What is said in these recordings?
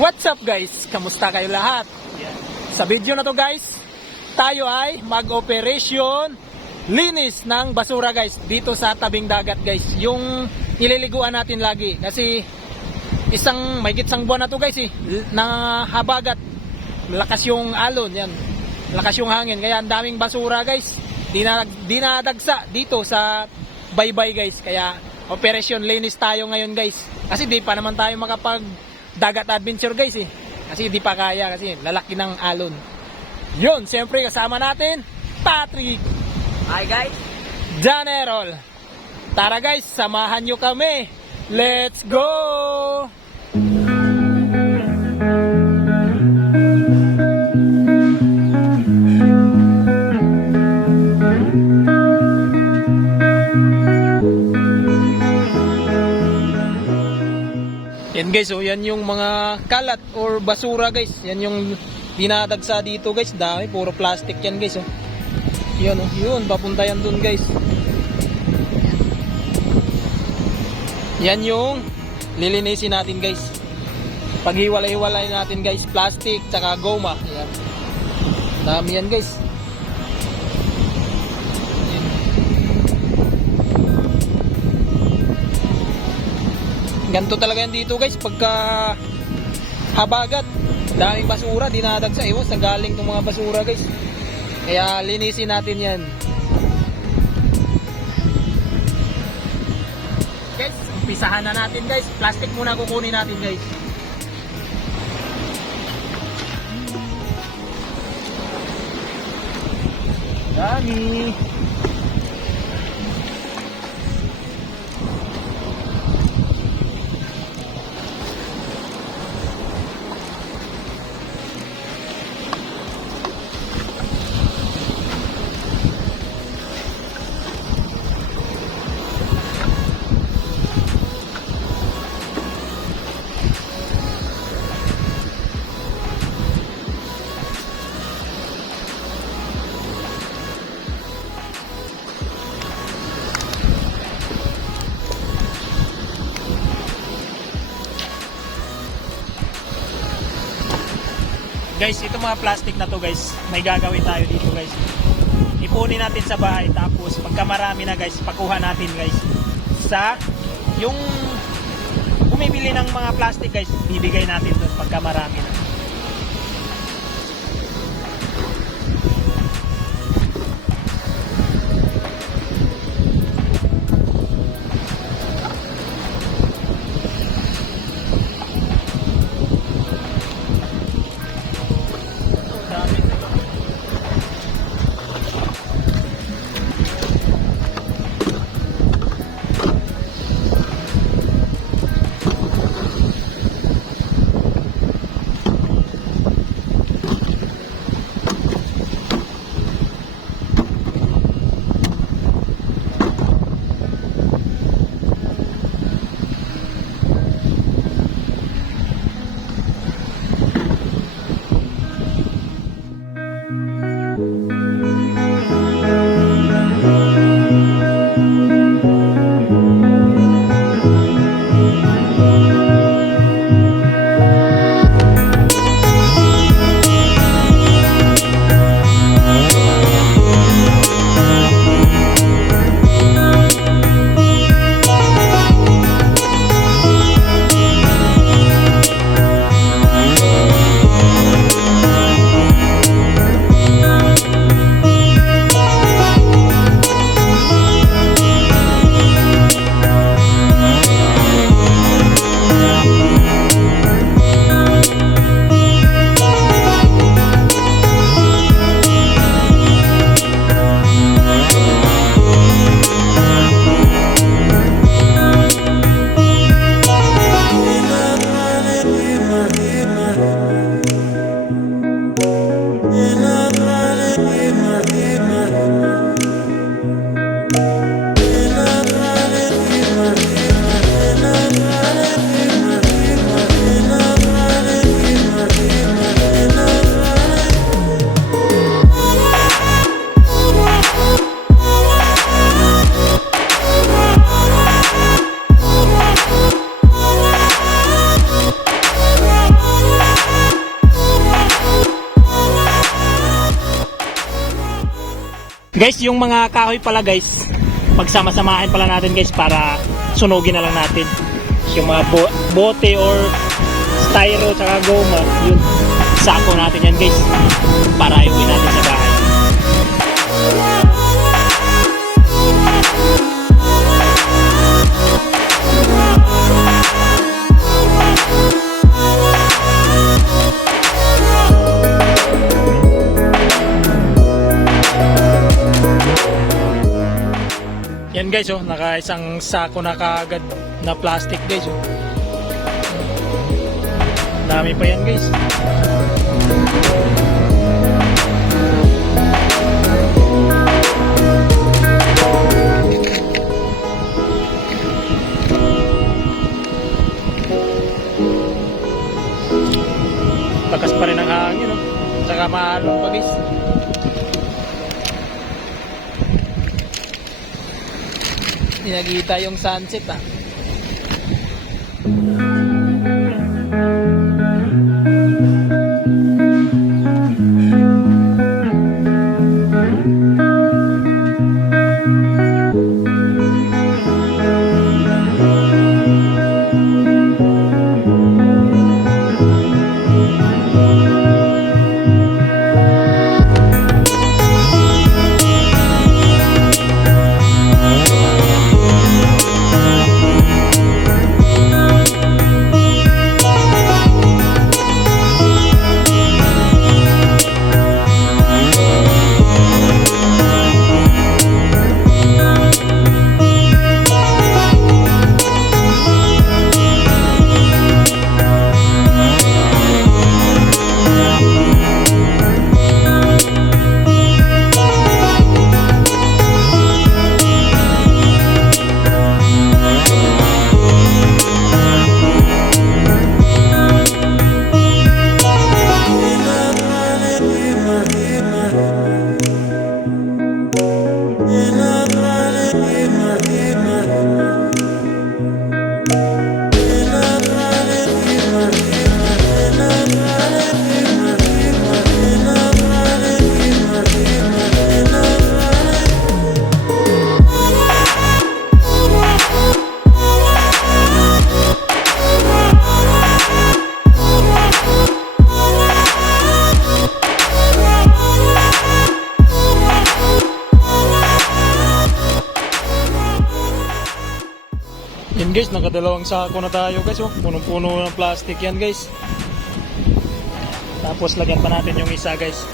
What's up guys? Kamusta kayo lahat? Sa video na to guys, tayo ay mag-operation linis ng basura guys dito sa tabing dagat guys. Yung ililiguan natin lagi kasi mahigit isang buwan na to guys na habagat. Lakas yung alon yan. Lakas yung hangin kaya ang daming basura guys. Dinadagsa dito sa baybay guys. Kaya operation linis tayo ngayon guys. Kasi di pa naman tayo makapag dagat adventure guys kasi di pa kaya kasi lalaki ng alon. Yun, siyempre kasama natin Patrick. Hi guys. Janerol. Tara guys, samahan nyo kami. Let's go. Yan guys, oh, yan yung mga kalat or basura guys. Yan yung dinadagsa dito guys. Dami, puro plastic yan guys. Oh. Yan, oh, yun, papunta yan dun guys. Yan yung lilinisin natin guys. Paghiwalay-hiwalay natin guys, plastic tsaka goma. Yan. Dami yan guys. Ganto talaga yan dito guys pagka habagat, daming basura dinadagsa, iwas sa galing ng mga basura guys. Kaya linisin natin yan guys. Umpisahan na natin guys. Plastic muna kukunin natin guys. Dami. Guys, ito mga plastic na to guys, may gagawin tayo dito guys. Ipunin natin sa bahay, tapos pagka marami na guys, pakuha natin guys sa yung bumibili ng mga plastic guys, bibigay natin doon pagka marami na. Guys, yung mga kahoy pala guys, pagsama-samahin pala natin guys para sunugin na lang natin. Yung mga bote or styro tsaka goma, yun, sako natin yan guys para iuwi natin sa bahay. Yan guys, oh, naka isang sako na kaagad na plastic guys, oh. Dami pa yan guys. Lakas pa rin ang hangin, oh. Saka maalong pa guys. Hindi nakita yung sunset, ah. Yan guys, nakadalawang sako na tayo guys, oh. Punong-puno ng plastic yan guys. Tapos lagyan pa natin yung isa guys,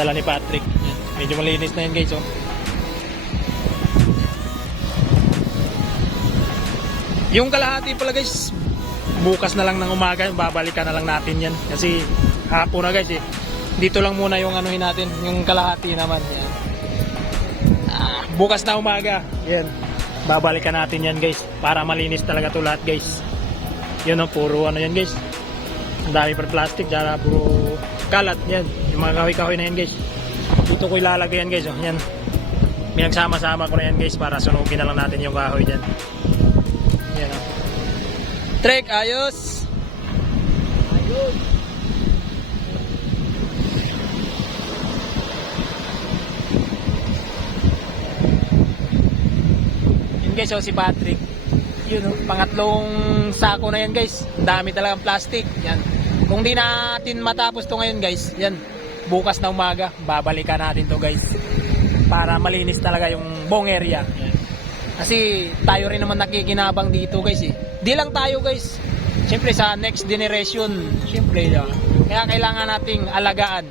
dala ni Patrick. Yan. Medyo malinis na yan guys, oh. Yung kalahati pala guys, bukas na lang ng umaga, babalikan na lang natin yan. Kasi hapon na guys, eh. Dito lang muna yung anuhin natin, yung kalahati naman. Yan. Bukas na umaga, yan. Babalikan natin yan guys para malinis talaga to lahat guys. Yun, oh, puro ano yan guys, ang dami pa plastic, dyan puro kalat yan, yung mga kahoy-kahoy na yan guys. Dito ko ilalagay yan guys, oh. Yan, pinagsama-sama ko na yan guys para sunugin na lang natin yung kahoy dyan. Yan, oh. Trek, ayos. Ayos. Guys, oh, si Patrick, yun, oh, pangatlong sako na yan guys. Ang dami talagang plastic yan. Kung di natin matapos to ngayon guys, yan, bukas na umaga babalikan natin to guys para malinis talaga yung buong area yan. Kasi tayo rin naman nakikinabang dito guys, eh. Di lang tayo guys, syempre sa next generation, syempre, kaya kailangan nating alagaan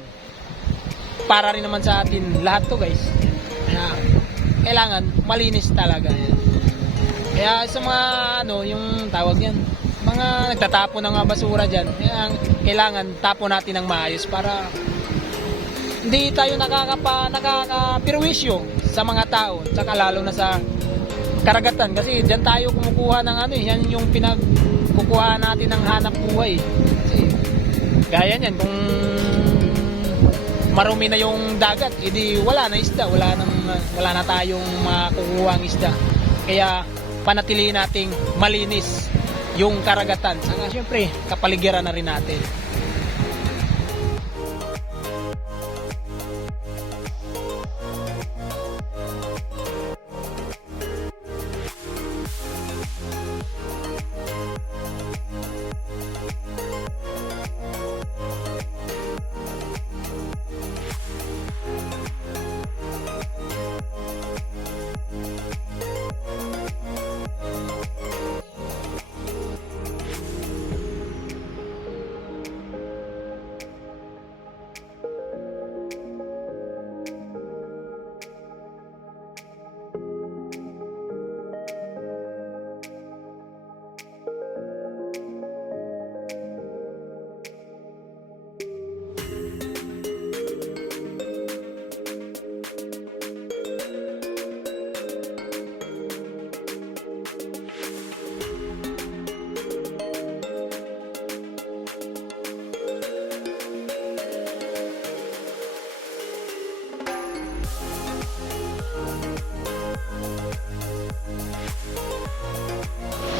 para rin naman sa atin lahat to guys. Kaya kailangan malinis talaga yan. Kaya sa mga ano, yung tawag yan, mga nagtatapon ng basura dyan, kailangan tapon natin ng maayos para hindi tayo nakakapirwisyo sa mga tao, saka lalo na sa karagatan. Kasi dyan tayo kumukuha ng ano, yan yung pinagkukuha natin ng hanap buhay. Kasi gaya niyan, kung marumi na yung dagat, edi wala na isda, wala na tayong makukuha ang isda. Kaya panatilihin nating malinis yung karagatan. Saka syempre, kapaligiran na rin natin.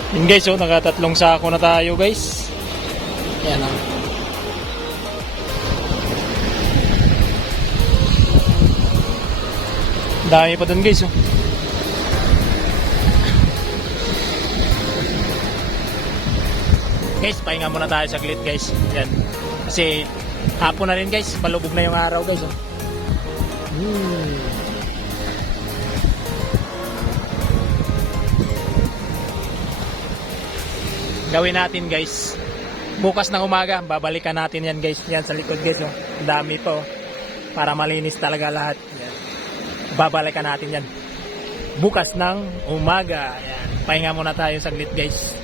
Yun guys, oh, nakatatlong sako na tayo guys. Yan oh. Dami pa dun guys oh. Guys, pahinga muna tayo saglit guys. Yan. Kasi hapon na rin guys, palubog na yung araw guys oh. Gawin natin guys, bukas ng umaga babalikan natin yan guys. Yan sa likod guys oh. Dami to para malinis talaga lahat. Yan. Babalikan natin yan bukas ng umaga. Yan. Pahinga muna tayo saglit guys.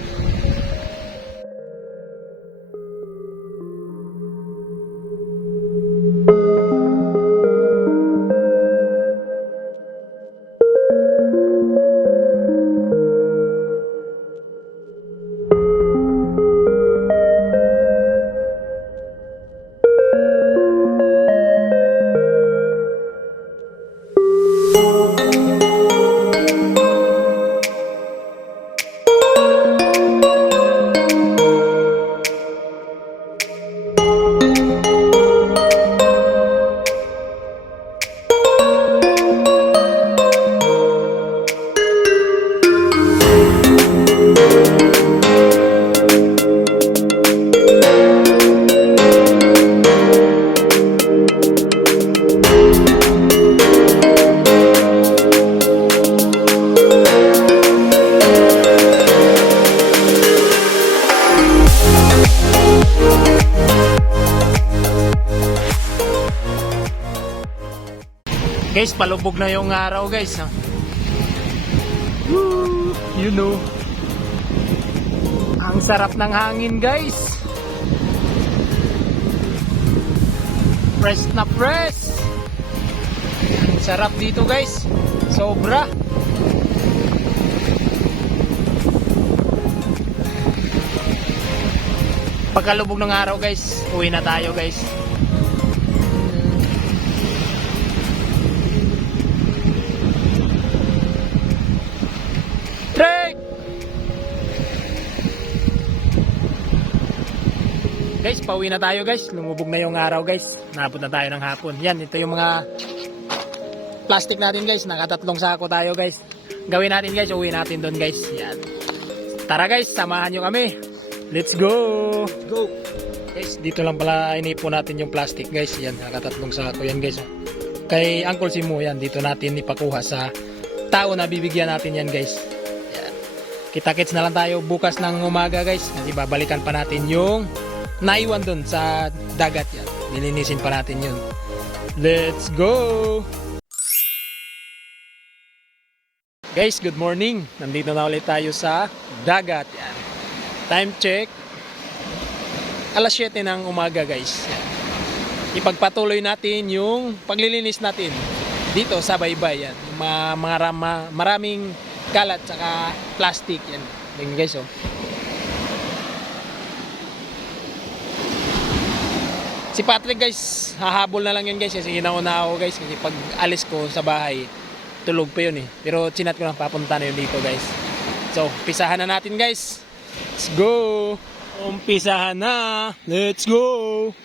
Guys, palubog na yung araw guys. Woo, you know. Ang sarap ng hangin guys. Fresh na fresh. Ang sarap dito guys. Sobra. Pagkalubog ng araw guys, uwi na tayo guys. Guys, pauwi na tayo guys. Lumubog na yung araw guys. Naabot na tayo ng hapon. Yan, ito yung mga plastic natin guys. Nakatatlong sako tayo guys. Gawin natin guys, uwi natin doon guys. Yan. Tara guys, samahan nyo kami. Let's go! Go! Guys, dito lang pala inipo natin yung plastic guys. Yan, nakatatlong sako yan guys. Kay Uncle Simo yan, dito natin ipakuha sa tao na bibigyan natin yan guys. Yan. Kita-kits na lang tayo bukas ng umaga guys. Kasi babalikan pa natin yung naiwan dun sa dagat yan. Nilinisin pa natin yun. Let's go! Guys, good morning. Nandito na ulit tayo sa dagat. Yan. Time check. Alas 7 ng umaga guys. Yan. Ipagpatuloy natin yung paglilinis natin dito sa baybay. Yan. Maraming kalat saka plastic. Yan. Yan guys oh. Si Patrick guys, hahabol na lang yun guys kasi inauna ako guys kasi pag alis ko sa bahay, tulog pa yun eh. Pero chinat ko lang papunta na yun dito guys. So, umpisahan na natin guys. Let's go! Umpisahan na! Let's go!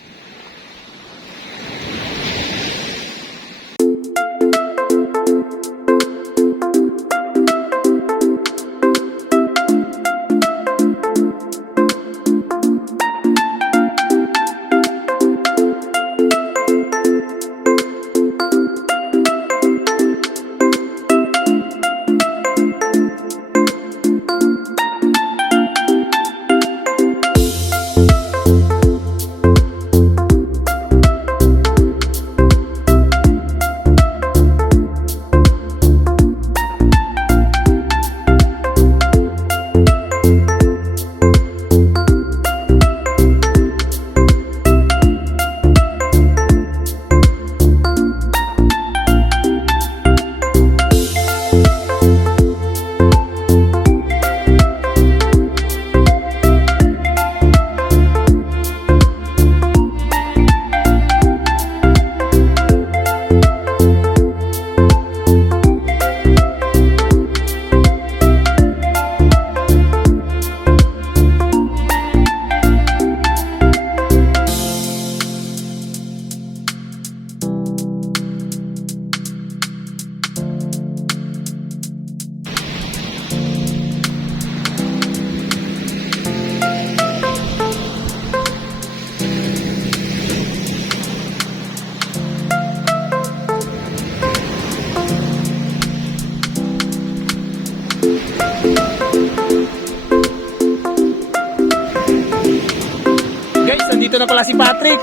nandito na pala si Patrick.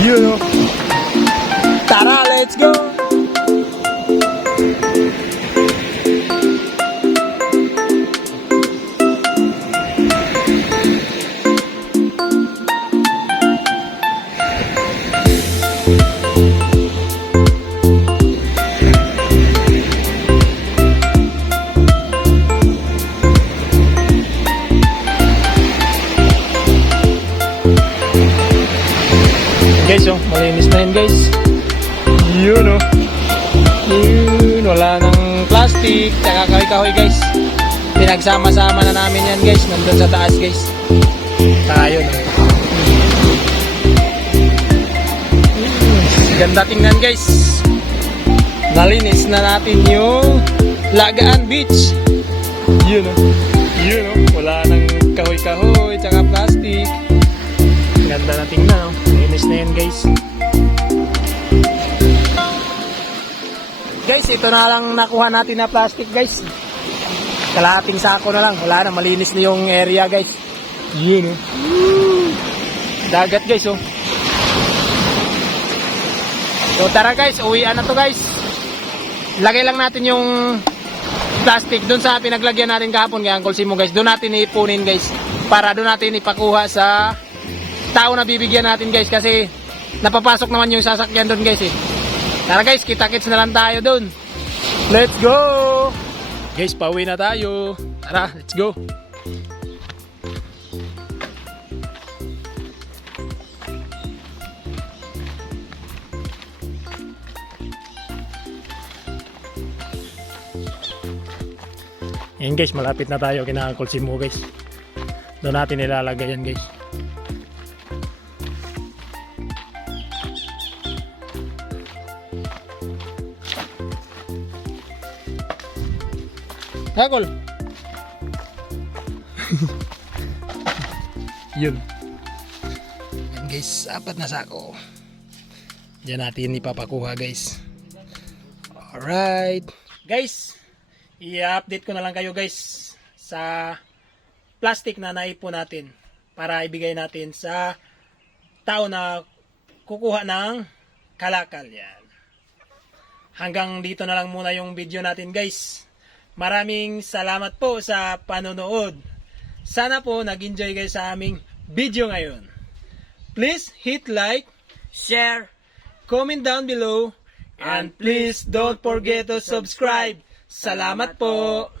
Yun, oh. Tara, let's go! Guys, oh, malinis na yun guys. Yun, oh. Yun, wala nang plastic, tsaka kahoy-kahoy guys. Pinagsama-sama na namin yan guys, nandun sa taas guys. Tayo, no? Ganda tingnan guys. Nalinis na natin yung Lagaan Beach. Yun, oh. Yun, oh. Wala nang kahoy-kahoy, tsaka plastic. Ganda na tingnan, oh. Linis na yan guys. Guys, ito na lang nakuha natin na plastic guys. Kalahating sako na lang. Wala na, malinis na yung area guys. Yun, oh. Dagat guys, oh. So tara guys, uwian na to guys. Lagay lang natin yung plastic dun sa pinaglagyan natin kahapon kay Uncle Simo guys. Doon natin ipunin guys. Para doon natin ipakuha sa tao na bibigyan natin guys. Kasi napapasok naman yung sasakyan doon guys eh. Tara guys, kita-kits na lang tayo dun. Let's go! Guys, pauwi na tayo. Tara, let's go. Yan guys, malapit na tayo kina Uncle Simo guys. Doon natin ilalagay yan guys. Hakol. Yun. Yan guys, 4 na sako. Diyan natin ipapakuha guys. Alright. Guys, i-update ko na lang kayo guys sa plastic na naipon natin para ibigay natin sa tao na kukuha ng kalakal. Yan. Hanggang dito na lang muna yung video natin guys. Maraming salamat po sa panonood. Sana po nag-enjoy kayo sa aming video ngayon. Please hit like, share, comment down below, and please don't forget to subscribe. Salamat po!